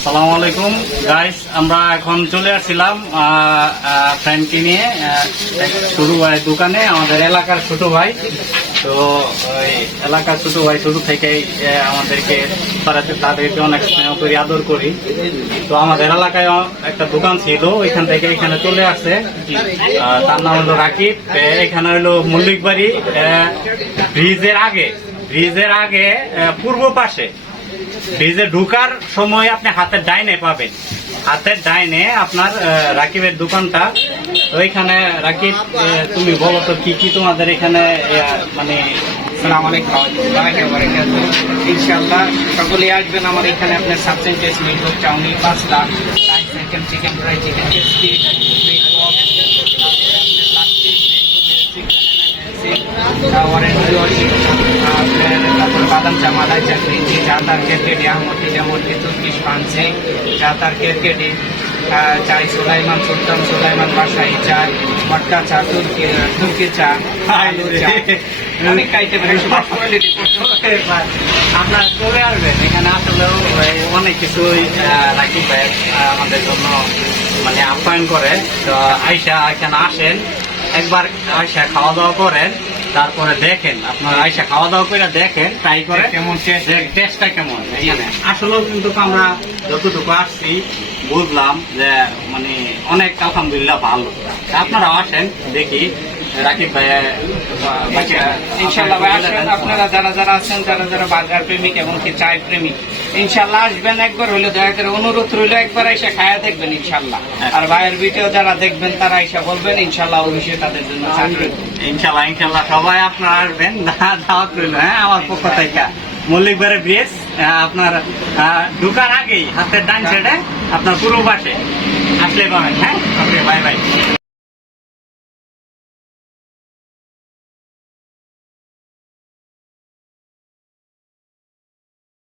আসসালামু আলাইকুম গাইস, আমরা এখন চলে আসছিলাম ফ্রেন্ডকে নিয়ে শুরু হয় দোকানে। আমাদের এলাকার ছোট ভাই, তো ওই এলাকার ছোট ভাই শুরু থেকেই আমাদেরকে তাদেরকে অনেক স্নেহ করি, আদর করি। তো আমাদের এলাকায় একটা দোকান ছিল, ওইখান থেকে এখানে চলে আসছে। তার নাম হলো রাকিব। এখানে হলো মল্লিকবাড়ি ব্রিজের আগে পূর্ব পাশে ব্রিজে ঢুকার সময় আপনি হাতের ডাইনে পাবেন। হাতের ডাইনে আপনার রাকিবের দোকানটা। ওইখানে রাকিব, তুমি বলো তো কি কি তোমাদের এখানে মানে। আসসালামু আলাইকুম ওয়া রাহমাতুল্লাহি ওয়া বারাকাতুহু। ইনশাআল্লাহ সকলে আসবেন আমার এখানে। আপনার সাবসেন্টেজ মিটবক, chowmein, pasta, rice item, chicken fry, chicken crispy, বাদাম চা, মালাই চা, গ্রিন জাতার কেরকেটি, আহমদি জামুরকি, তুর্কিশ পানসি, জাতার কেরকেটি, চাই সুলাইমান, সুলতান সুলাইমান বাসাই চা, মটকা চা, তুর্কি চা, আলু চা, অনেক আইটেম। আপনারা চলে আসবেন এখানে। আসলেও অনেক কিছুই রাকিব ভাই আমাদের জন্য মানে আপ্যায়ন করে। তো আইসা এখানে আসেন, একবার আইসা খাওয়া দাওয়া করেন, তারপরে দেখেন। আপনার আইসা খাওয়া দাওয়া করে দেখেন, ট্রাই করে কেমন টেস্টটা কেমন। এখানে আসলেও কিন্তু আমরা যতটুকু আসছি বুঝলাম যে মানে অনেক আলহামদুলিল্লাহ ভালো। আপনারা আসেন, দেখি রাকিব ভাই ইনশাআল্লাহ ভাই আসবেন। আপনারা যারা যারা আছেন, যারা বার্গার প্রেমিক এবং কি চায় প্রেমিক, ইনশাআল্লাহ আসবেন। একবার হইলে দয়া করে অনুরোধ রইল, একবার এসে খায়া দেখবেন ইনশাআল্লাহ। আর ভাইয়ের ভিডিও যারা দেখবেন তারা এসে বলবেন, ইনশাআল্লাহ অবশ্যই তাদের জন্য ইনশাআল্লাহ সবাই আপনারা আসবেন। দাওয়াত রইল আমার পক্ষ থেকে। মল্লিকবাড়ি ব্রিজ আপনার ঢুকার আগেই হাতের ডান সাইডে আপনার পূর্ব পাশে আসলে পাবেন। হ্যাঁ, ওকে, বাই বাই।